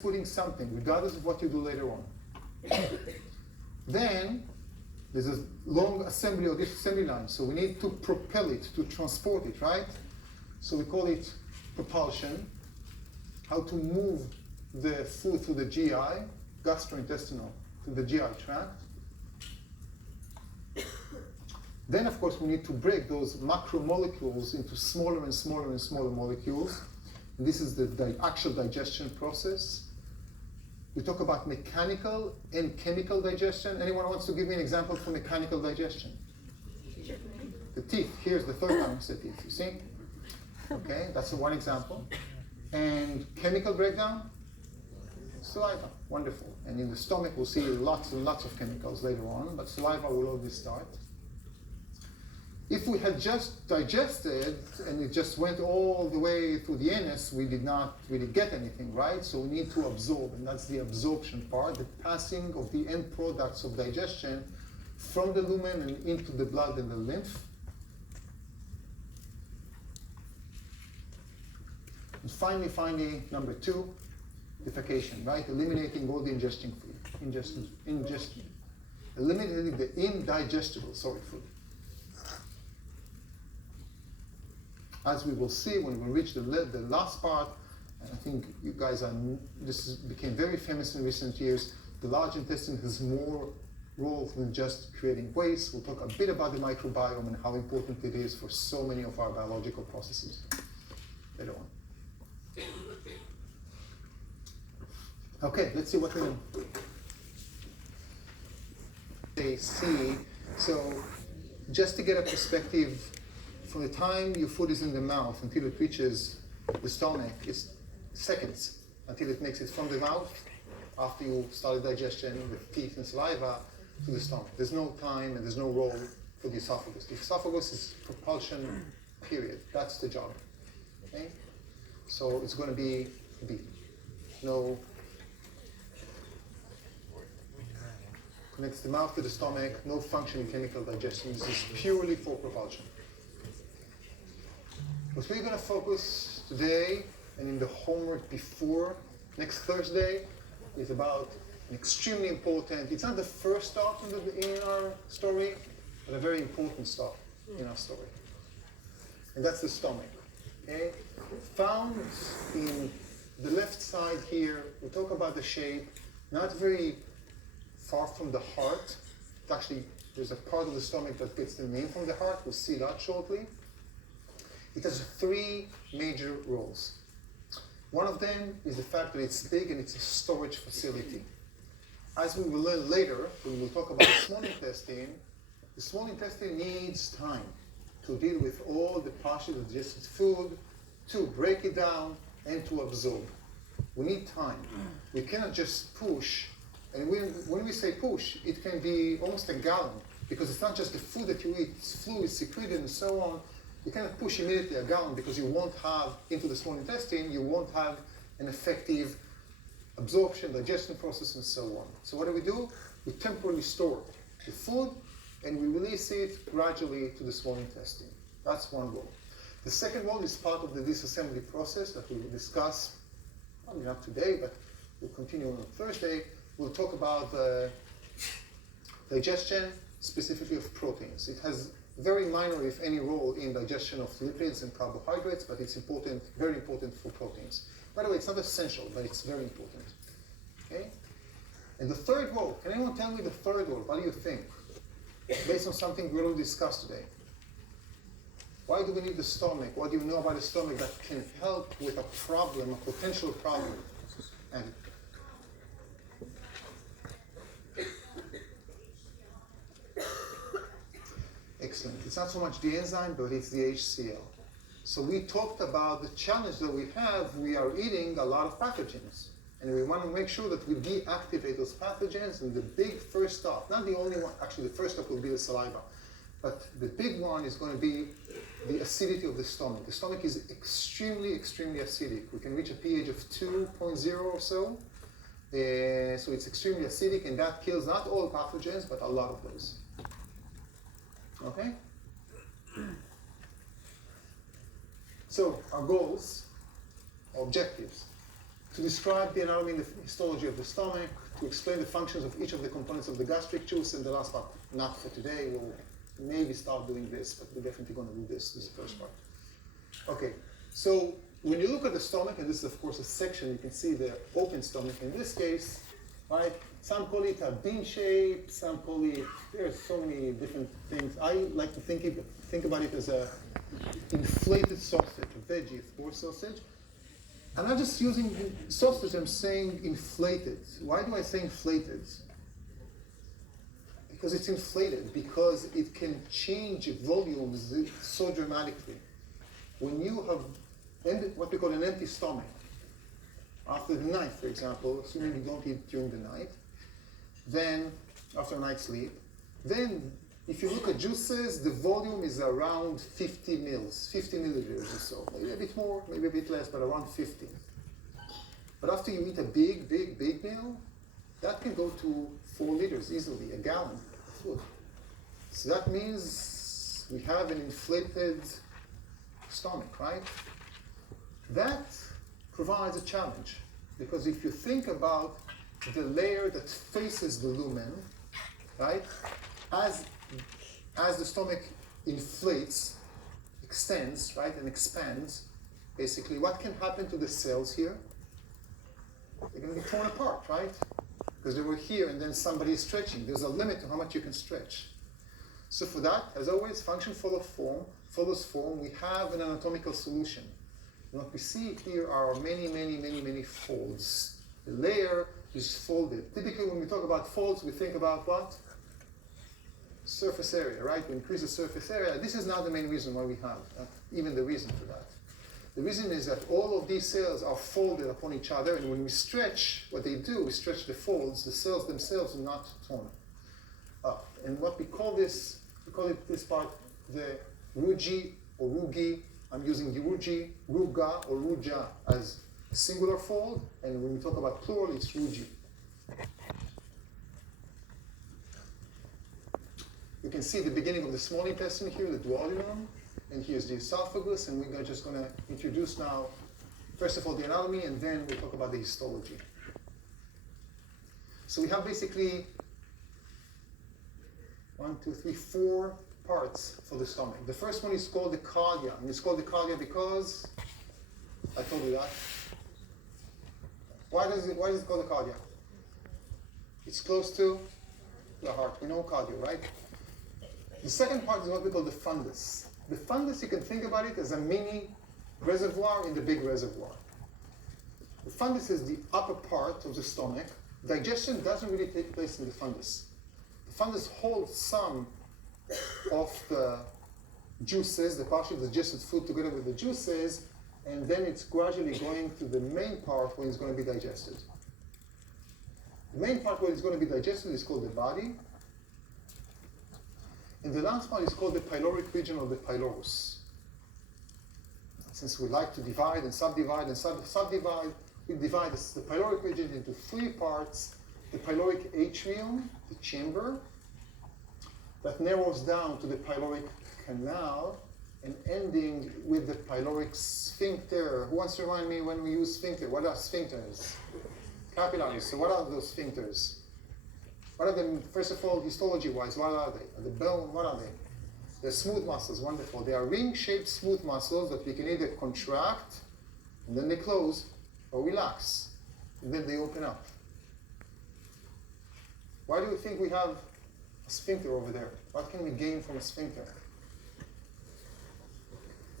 putting something, regardless of what you do later on. Then there's a long assembly of this assembly line, so we need to propel it, to transport it, right? So we call it propulsion. How to move the food through the GI, gastrointestinal, to the GI tract. Then, of course, we need to break those macromolecules into smaller and smaller and smaller molecules. And this is the actual digestion process. We talk about mechanical and chemical digestion. Anyone wants to give me an example for mechanical digestion? The teeth. Here's the third time I said teeth, you see? Okay, that's one example. And chemical breakdown? Saliva. Wonderful. And in the stomach, we'll see lots and lots of chemicals later on, but saliva will always start. If we had just digested and it just went all the way through the anus, we did not really get anything, right? So we need to absorb, and that's the absorption part, the passing of the end products of digestion from the lumen and into the blood and the lymph. And finally, number 2, defecation, right? Eliminating all the ingestion food, eliminating the indigestible, food. As we will see when we reach the last part, and I think you guys became very famous in recent years, the large intestine has more role than just creating waste. We'll talk a bit about the microbiome and how important it is for so many of our biological processes later on. Okay, let's see what we know. They see, so just to get a perspective, from the time your food is in the mouth until it reaches the stomach, it's seconds until it makes it from the mouth, after you started digestion with teeth and saliva, to the stomach. There's no time and there's no role for the esophagus. The esophagus is propulsion, period. That's the job. Okay? So it's going to be B. No. Connects the mouth to the stomach, no functioning chemical digestion. This is purely for propulsion. What we're going to focus today and in the homework before next Thursday is about an extremely important, it's not the first stop in our story, but a very important stop in our story. And that's the stomach. Okay? Found in the left side here, we talk about the shape, not very far from the heart. Actually, there's a part of the stomach that gets the name from the heart. We'll see that shortly. It has 3 major roles. One of them is the fact that it's big and it's a storage facility. As we will learn later, when we'll talk about the small intestine needs time to deal with all the partially digested food, to break it down, and to absorb. We need time. We cannot just push, and when we say push, it can be almost a gallon, because it's not just the food that you eat, it's fluid, secreted, and so on. You cannot push immediately a gallon because you won't have, into the small intestine, you won't have an effective absorption, digestion process, and so on. So what do? We temporarily store the food, and we release it gradually to the small intestine. That's one role. The second one is part of the disassembly process that we will discuss, probably not today, but we'll continue on Thursday. We'll talk about digestion, specifically of proteins. It has very minor, if any, role in digestion of lipids and carbohydrates, but it's important, very important for proteins. By the way, it's not essential, but it's very important. Okay? And the third role, can anyone tell me the third role? What do you think? Based on something we already discussed today. Why do we need the stomach? What do you know about the stomach that can help with a problem, a potential problem? And excellent. It's not so much the enzyme, but it's the HCl. So we talked about the challenge that we have. We are eating a lot of pathogens. And we want to make sure that we deactivate those pathogens. And the big first stop, not the only one, actually the first stop will be the saliva. But the big one is going to be the acidity of the stomach. The stomach is extremely, extremely acidic. We can reach a pH of 2.0 or so. So it's extremely acidic, and that kills not all pathogens, but a lot of those. Okay? So our goals, objectives, to describe the anatomy and the histology of the stomach, to explain the functions of each of the components of the gastric juice, and the last part, not for today, we'll maybe start doing this, but we're definitely going to do this. This is the first part. Okay, so when you look at the stomach, and this is of course a section, you can see the open stomach in this case, right? Some call it a bean shape, some call it, there's so many different things. I like to think about it as a inflated sausage, a veggie, of course, sausage. I'm not just using sausage, I'm saying inflated. Why do I say inflated? Because it's inflated, because it can change volumes so dramatically. When you have what we call an empty stomach, after the night, for example, assuming you don't eat during the night, then after a night's sleep, then if you look at juices, the volume is around 50 milliliters or so. Maybe a bit more, maybe a bit less, but around 50. But after you eat a big meal, that can go to 4 liters easily, a gallon of food. So that means we have an inflated stomach, right? That provides a challenge, because if you think about the layer that faces the lumen, right, as the stomach inflates, extends, right, and expands, basically, what can happen to the cells here? They're going to be torn apart, right? Because they were here and then somebody is stretching. There's a limit to how much you can stretch. So for that, as always, function follows form. We have an anatomical solution. And what we see here are many folds. The layer is folded. Typically, when we talk about folds, we think about what? Surface area, right? We increase the surface area. This is not the main reason why we have, even the reason for that. The reason is that all of these cells are folded upon each other, and when we stretch, what they do, we stretch the folds, the cells themselves are not torn up. And what we call this part the ruji or rugi. I'm using ruji, ruga, or ruja as a singular fold, and when we talk about plural, it's ruji. You can see the beginning of the small intestine here, the duodenum, and here's the esophagus, and we're just going to introduce now, first of all, the anatomy, and then we'll talk about the histology. So we have basically 4 parts for the stomach. The first one is called the cardia, and it's called the cardia because, I told you that. Why is it called the cardia? It's close to the heart. We know cardio, right? The second part is what we call the fundus. The fundus, you can think about it as a mini reservoir in the big reservoir. The fundus is the upper part of the stomach. Digestion doesn't really take place in the fundus. The fundus holds some of the juices, the partially digested food together with the juices, and then it's gradually going to the main part where it's going to be digested. The main part where it's going to be digested is called the body. And the last part is called the pyloric region or the pylorus. Since we like to divide and subdivide, we divide the pyloric region into 3 parts. The pyloric atrium, the chamber, that narrows down to the pyloric canal, and ending with the pyloric sphincter. Who wants to remind me when we use sphincter? What are sphincters? Capillaries. So what are those sphincters? What are them, first of all, histology-wise, what are they? The bone, what are they? They're smooth muscles, wonderful. They are ring-shaped smooth muscles that we can either contract, and then they close, or relax, and then they open up. Why do you think we have a sphincter over there? What can we gain from a sphincter?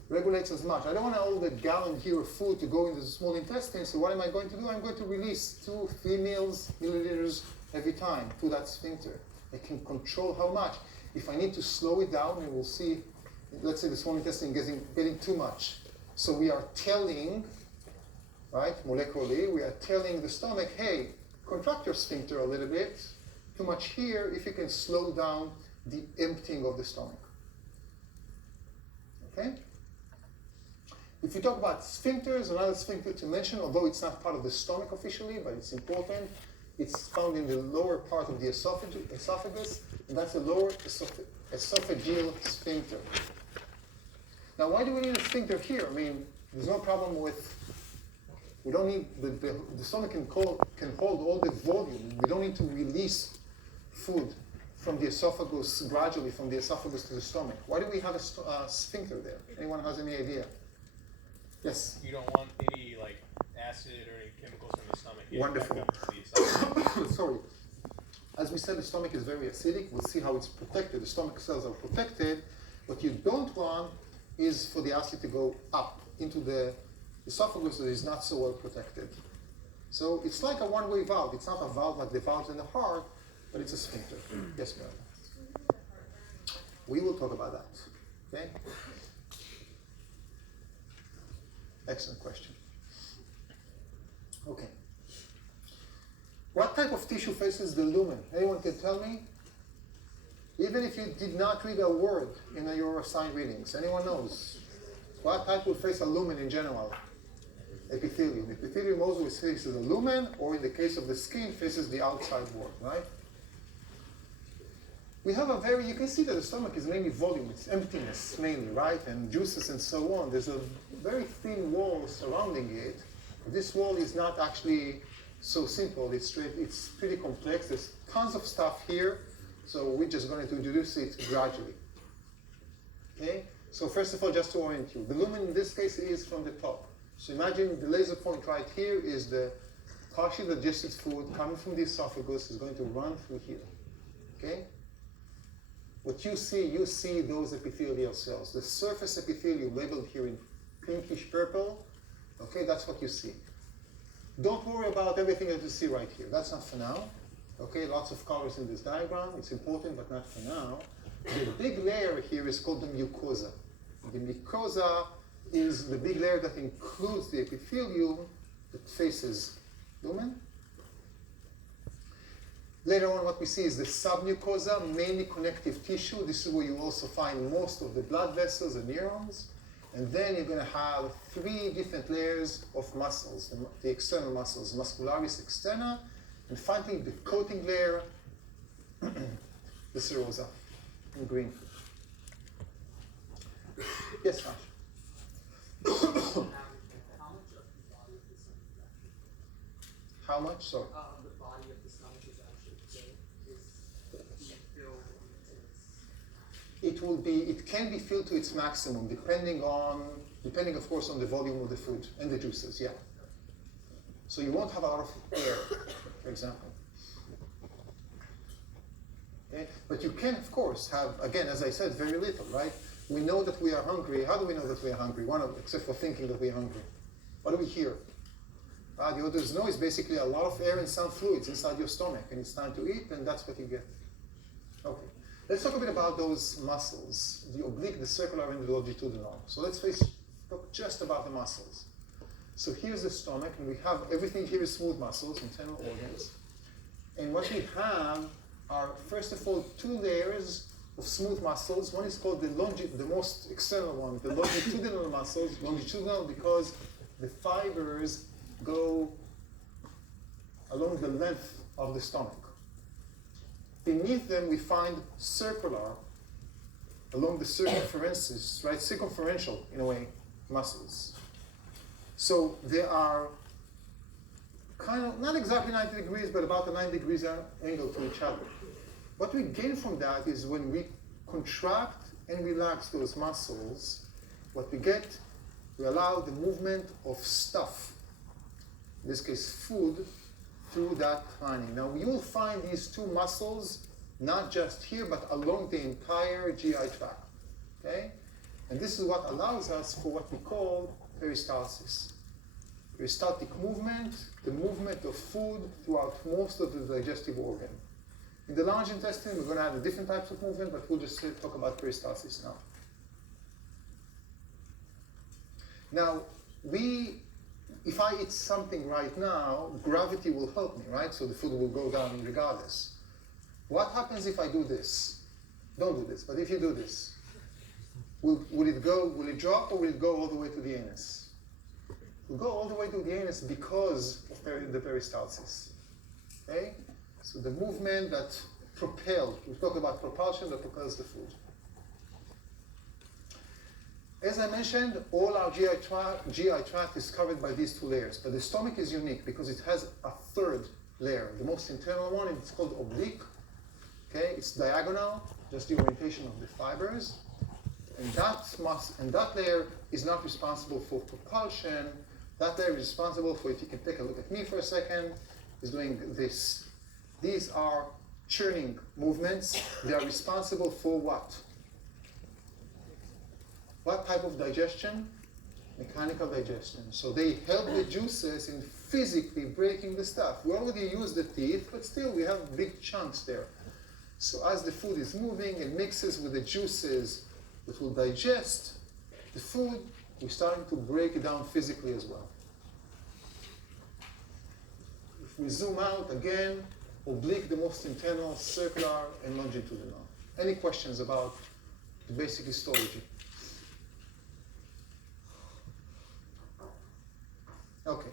Regulates as much. I don't want all the gallon here of food to go into the small intestine, so what am I going to do? I'm going to release 2-3 milliliters every time to that sphincter. I can control how much. If I need to slow it down, and we'll see, let's say the small intestine getting too much. So we are telling, right, molecularly, we are telling the stomach, hey, contract your sphincter a little bit, too much here, if you can slow down the emptying of the stomach. Okay? If you talk about sphincters, another sphincter to mention, although it's not part of the stomach officially, but it's important, it's found in the lower part of the esophagus, and that's the lower esophageal sphincter. Now, why do we need a sphincter here? I mean, there's no problem with We don't need, the stomach can hold all the volume. We don't need to release food from the esophagus, gradually from the esophagus to the stomach. Why do we have a sphincter there? Anyone has any idea? Yes? You don't want any like acid or any chemicals from the stomach. Wonderful. Sorry. As we said, the stomach is very acidic. We'll see how it's protected. The stomach cells are protected. What you don't want is for the acid to go up into the esophagus that is not so well protected. So it's like a one-way valve. It's not a valve like the valves in the heart, but it's a sphincter. Yes, ma'am. We will talk about that. Okay? Excellent question. Okay. What type of tissue faces the lumen? Anyone can tell me? Even if you did not read a word in your assigned readings, anyone knows? What type will face a lumen in general? Epithelium. Epithelium always faces a lumen, or in the case of the skin, faces the outside wall, right? We have you can see that the stomach is mainly volume, it's emptiness mainly, right? And juices and so on. There's a very thin wall surrounding it. This wall is not actually so simple, it's pretty complex. There's tons of stuff here, so we're just going to introduce it gradually. Okay? So first of all, just to orient you, the lumen in this case is from the top. So imagine the laser point right here is the partially digested food coming from the esophagus is going to run through here. Okay? What you see those epithelial cells. The surface epithelium labeled here in pinkish purple, okay, that's what you see. Don't worry about everything that you see right here. That's not for now. Okay, lots of colors in this diagram. It's important, but not for now. The big layer here is called the mucosa. The mucosa is the big layer that includes the epithelium that faces lumen. Later on, what we see is the submucosa, mainly connective tissue. This is where you also find most of the blood vessels and neurons. And then you're going to have 3 different layers of muscles, the external muscles, muscularis externa, and finally the coating layer, the serosa, in green. Yes, Rash? How much? Sorry. The body of the stomach is actually filled it can be filled to its maximum, depending of course on the volume of the food and the juices, yeah. So you won't have a lot of air, for example. Okay? But you can, of course, have, again, as I said, very little, right? We know that we are hungry. How do we know that we are hungry? Except for thinking that we are hungry. What do we hear? The odor's noise, basically a lot of air and some fluids inside your stomach, and it's time to eat, and that's what you get. Okay. Let's talk a bit about those muscles, the oblique, the circular, and the longitudinal. So let's talk just about the muscles. So here's the stomach, and we have everything here is smooth muscles, internal organs. And what we have are, first of all, 2 layers of smooth muscles. One is called the most external one, the longitudinal muscles. Longitudinal because the fibers go along the length of the stomach. Beneath them, we find circular, along the circumferences, right? Circumferential, in a way, muscles. So they are kind of, not exactly 90 degrees, but about a 90 degrees angle to each other. What we gain from that is when we contract and relax those muscles, what we get, we allow the movement of stuff, in this case food, through that lining. Now you will find these 2 muscles, not just here, but along the entire GI tract, okay? And this is what allows us for what we call peristalsis. Peristaltic movement, the movement of food throughout most of the digestive organ. In the large intestine, we're going to have different types of movement, but we'll just talk about peristalsis now. Now, if I eat something right now, gravity will help me, right? So the food will go down regardless. What happens if I do this? Don't do this, but if you do this, will it drop, or will it go all the way to the anus? It will go all the way to the anus because of the peristalsis. Okay? So the movement that propels, we talk about propulsion that propels the food. As I mentioned, all our GI tract is covered by these two layers, but the stomach is unique because it has a third layer. The most internal one, it's called oblique. Okay, it's diagonal, just the orientation of the fibers. And that layer is not responsible for propulsion. That layer is responsible for, if you can take a look at me for a second, is doing this. These are churning movements. They are responsible for what? What type of digestion? Mechanical digestion. So they help the juices in physically breaking the stuff. We already use the teeth, but still we have big chunks there. So as the food is moving, it mixes with the juices that will digest the food. We're starting to break it down physically as well. If we zoom out again, oblique, the most internal, circular, and longitudinal. Any questions about the basic histology? Okay.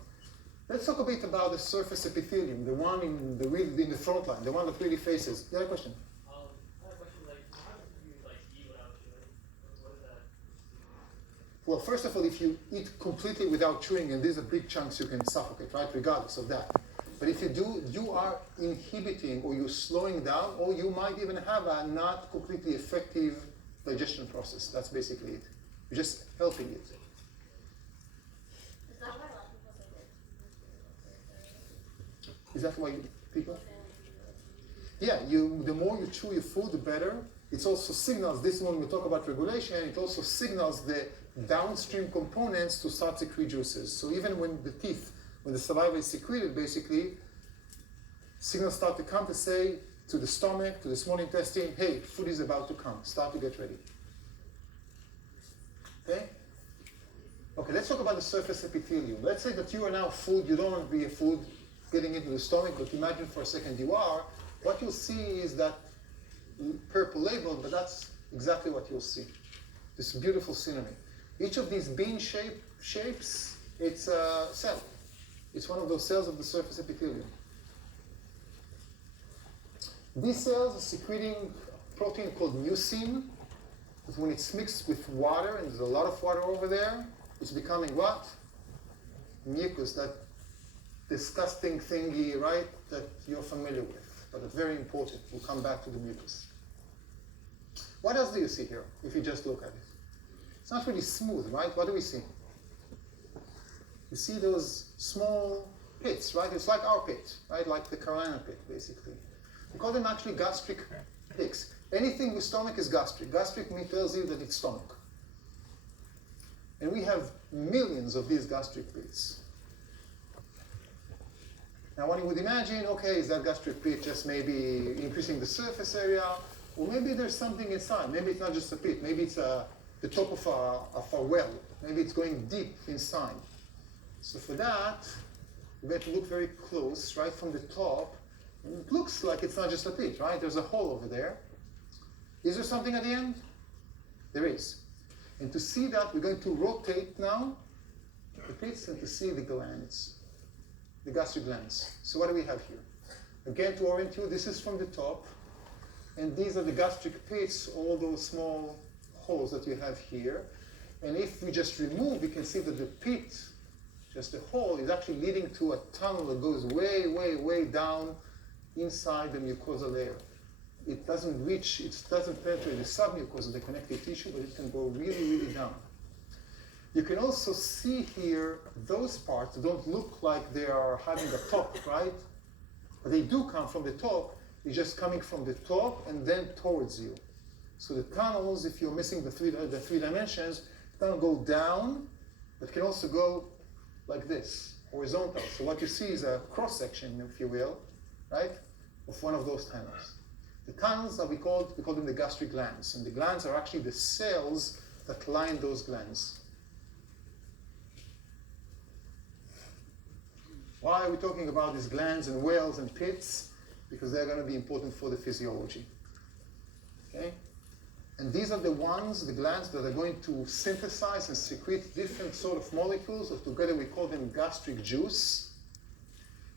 Let's talk a bit about the surface epithelium, the one in the front line, the one that really faces. You have a question? I have a question, like, how do you, like, eat without chewing? What is that? Well, first of all, if you eat completely without chewing, and these are big chunks, you can suffocate, right? Regardless of that. But if you do, you are inhibiting or you're slowing down, or you might even have a not completely effective digestion process. That's basically it. You're just helping it. Is that why people? Yeah, the more you chew your food, the better. It also signals, this when we talk about regulation, it also signals the downstream components to start secrete juices. So even when the saliva is secreted, basically, signals start to come to say to the stomach, to the small intestine, hey, food is about to come, start to get ready. Okay? Okay, let's talk about the surface epithelium. Let's say that you are now food, you don't want to be a food getting into the stomach, but imagine for a second you are. What you'll see is that purple label, but that's exactly what you'll see. This beautiful scenery. Each of these bean shapes, it's a cell. It's one of those cells of the surface epithelium. These cells are secreting a protein called mucin, but when it's mixed with water, and there's a lot of water over there, it's becoming what? Mucus, that disgusting thingy, right, that you're familiar with, but it's very important. We'll come back to the mucus. What else do you see here, if you just look at it? It's not really smooth, right? What do we see? You see those small pits, right? It's like our pit, right? Like the carina pit, basically. We call them actually gastric pits. Anything with stomach is gastric. Gastric means tells you that it's stomach. And we have millions of these gastric pits. Now, one would imagine, okay, is that gastric pit just maybe increasing the surface area? Or maybe there's something inside. Maybe it's not just a pit. Maybe it's the top of a well. Maybe it's going deep inside. So for that, we have to look very close, right from the top. And it looks like it's not just a pit, right? There's a hole over there. Is there something at the end? There is. And to see that, we're going to rotate now the pits and to see the glands, the gastric glands. So what do we have here? Again, to orient you, this is from the top. And these are the gastric pits, all those small holes that you have here. And if we just remove, we can see that the pit, just the hole, is actually leading to a tunnel that goes way, way, way down inside the mucosa layer. It doesn't reach, it doesn't penetrate the submucosa, the connective tissue, but it can go really, really down. You can also see here those parts that don't look like they are having a top, right? But they do come from the top. It's just coming from the top and then towards you. So the tunnels, if you're missing the three dimensions, tunnel go down, but can also go like this, horizontal. So what you see is a cross-section, if you will, right, of one of those tunnels. The tunnels that we call them the gastric glands, and the glands are actually the cells that line those glands. Why are we talking about these glands and wells and pits? Because they're going to be important for the physiology. Okay? And these are the ones, the glands, that are going to synthesize and secrete different sort of molecules, or together we call them gastric juice.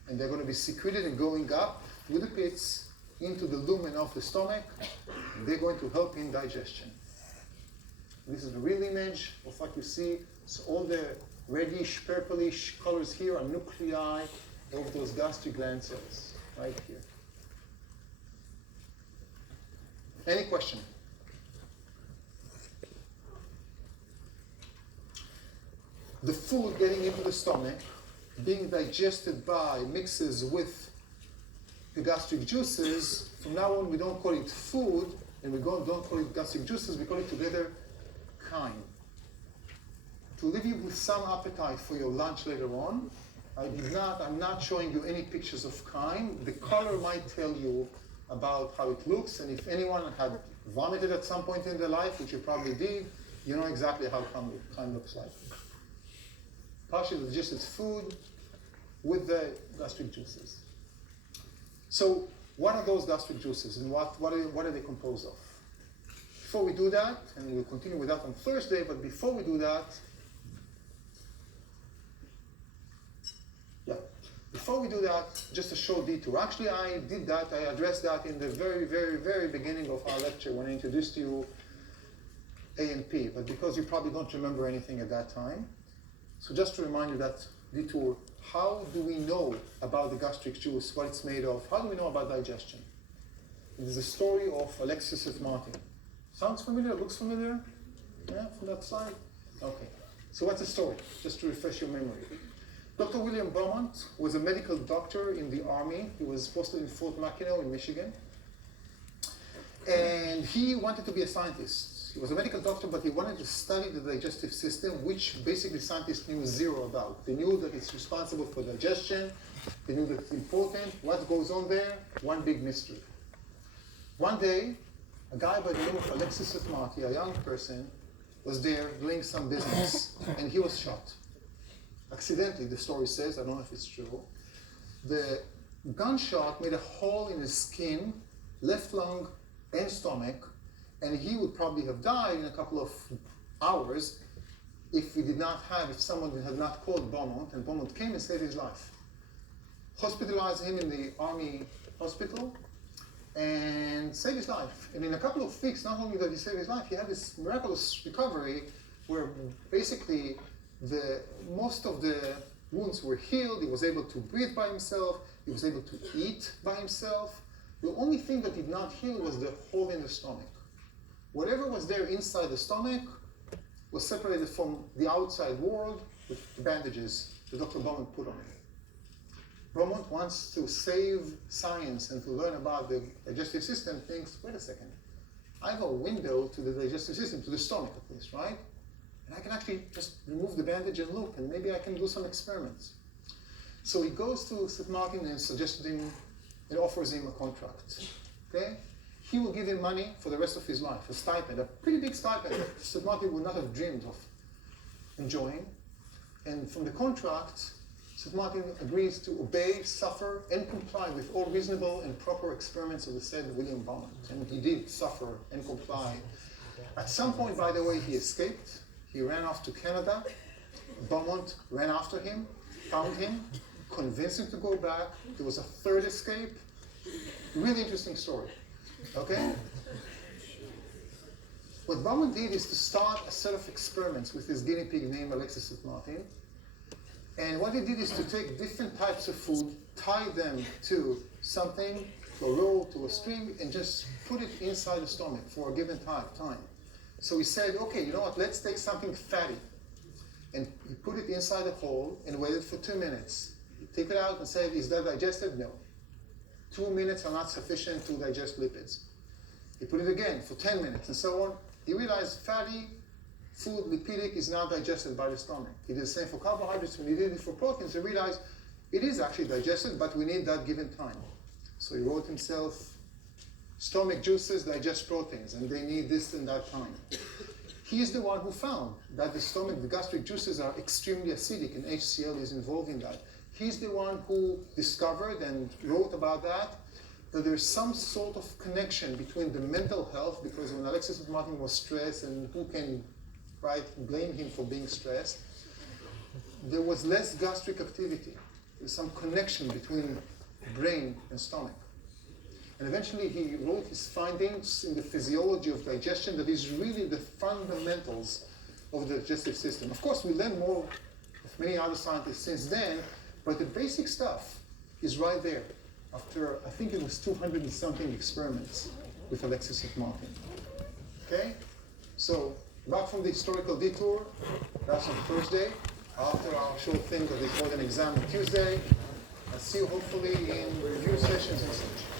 And they're going to be secreted and going up through the pits into the lumen of the stomach, and they're going to help in digestion. This is the real image of what you see. So all the reddish, purplish colors here are nuclei of those gastric gland cells, right here. Any question? The food getting into the stomach, being digested by mixes with the gastric juices. From now on, we don't call it food, and we don't call it gastric juices, we call it together chyme. To leave you with some appetite for your lunch later on, I'm not showing you any pictures of chyme. The color might tell you about how it looks, and if anyone had vomited at some point in their life, which you probably did, you know exactly how chyme looks like. Partially digested food with the gastric juices. So what are those gastric juices, and what are they composed of? Before we do that, and we'll continue with that on Thursday, but before we do that, before we do that, just a short detour. Actually, I addressed that in the very, very, very beginning of our lecture when I introduced to you A and P, but because you probably don't remember anything at that time. So just to remind you that detour, how do we know about the gastric juice, what it's made of? How do we know about digestion? It is the story of Alexis of Martin. Sounds familiar? Looks familiar? Yeah, from that slide? Okay. So what's the story? Just to refresh your memory. Dr. William Beaumont was a medical doctor in the army. He was posted in Fort Mackinac in Michigan. And he wanted to be a scientist. He was a medical doctor, but he wanted to study the digestive system, which basically scientists knew zero about. They knew that it's responsible for digestion. They knew that it's important. What goes on there? One big mystery. One day, a guy by the name of Alexis of Marty, a young person, was there doing some business, and he was shot. Accidentally, the story says, I don't know if it's true. The gunshot made a hole in his skin, left lung and stomach, and he would probably have died in a couple of hours if someone had not called Beaumont, and Beaumont came and saved his life. Hospitalized him in the army hospital and saved his life. And in a couple of weeks, not only did he save his life, he had this miraculous recovery where basically most of the wounds were healed. He was able to breathe by himself. He was able to eat by himself. The only thing that did not heal was the hole in the stomach. Whatever was there inside the stomach was separated from the outside world with the bandages that Dr. Beaumont put on it. Beaumont wants to save science and to learn about the digestive system, thinks, wait a second, I have a window to the digestive system, to the stomach at least, right? And I can actually just remove the bandage and look, and maybe I can do some experiments. So he goes to St. Martin and offers him a contract. Okay? He will give him money for the rest of his life, a stipend, a pretty big stipend that St. Martin would not have dreamed of enjoying. And from the contract, St. Martin agrees to obey, suffer, and comply with all reasonable and proper experiments of the said William Beaumont. And he did suffer and comply. At some point, by the way, he escaped. He ran off to Canada. Beaumont ran after him, found him, convinced him to go back. There was a third escape. Really interesting story. Okay? What Beaumont did is to start a set of experiments with his guinea pig named Alexis of Martin. And what he did is to take different types of food, tie them to something, to a roll, to a string, and just put it inside the stomach for a given time. So he said, okay, you know what, let's take something fatty. And he put it inside the hole and waited for 2 minutes. He took it out and said, is that digested? No. 2 minutes are not sufficient to digest lipids. He put it again for 10 minutes and so on. He realized fatty food, lipidic, is not digested by the stomach. He did the same for carbohydrates. When he did it for proteins, he realized it is actually digested, but we need that given time. So he wrote himself, stomach juices digest proteins, and they need this and that time. He is the one who found that the gastric juices are extremely acidic, and HCl is involved in that. He's the one who discovered and wrote about that there's some sort of connection between the mental health, because when Alexis of Martin was stressed, and who can blame him for being stressed, there was less gastric activity. There's some connection between brain and stomach. And eventually he wrote his findings in the physiology of digestion that is really the fundamentals of the digestive system. Of course, we learned more of many other scientists since then, but the basic stuff is right there after, I think it was 200 and something experiments with Alexis McMartin. Okay? So, back from the historical detour, that's on Thursday, after our short thing that they called an exam on Tuesday. I'll see you hopefully in review sessions and such.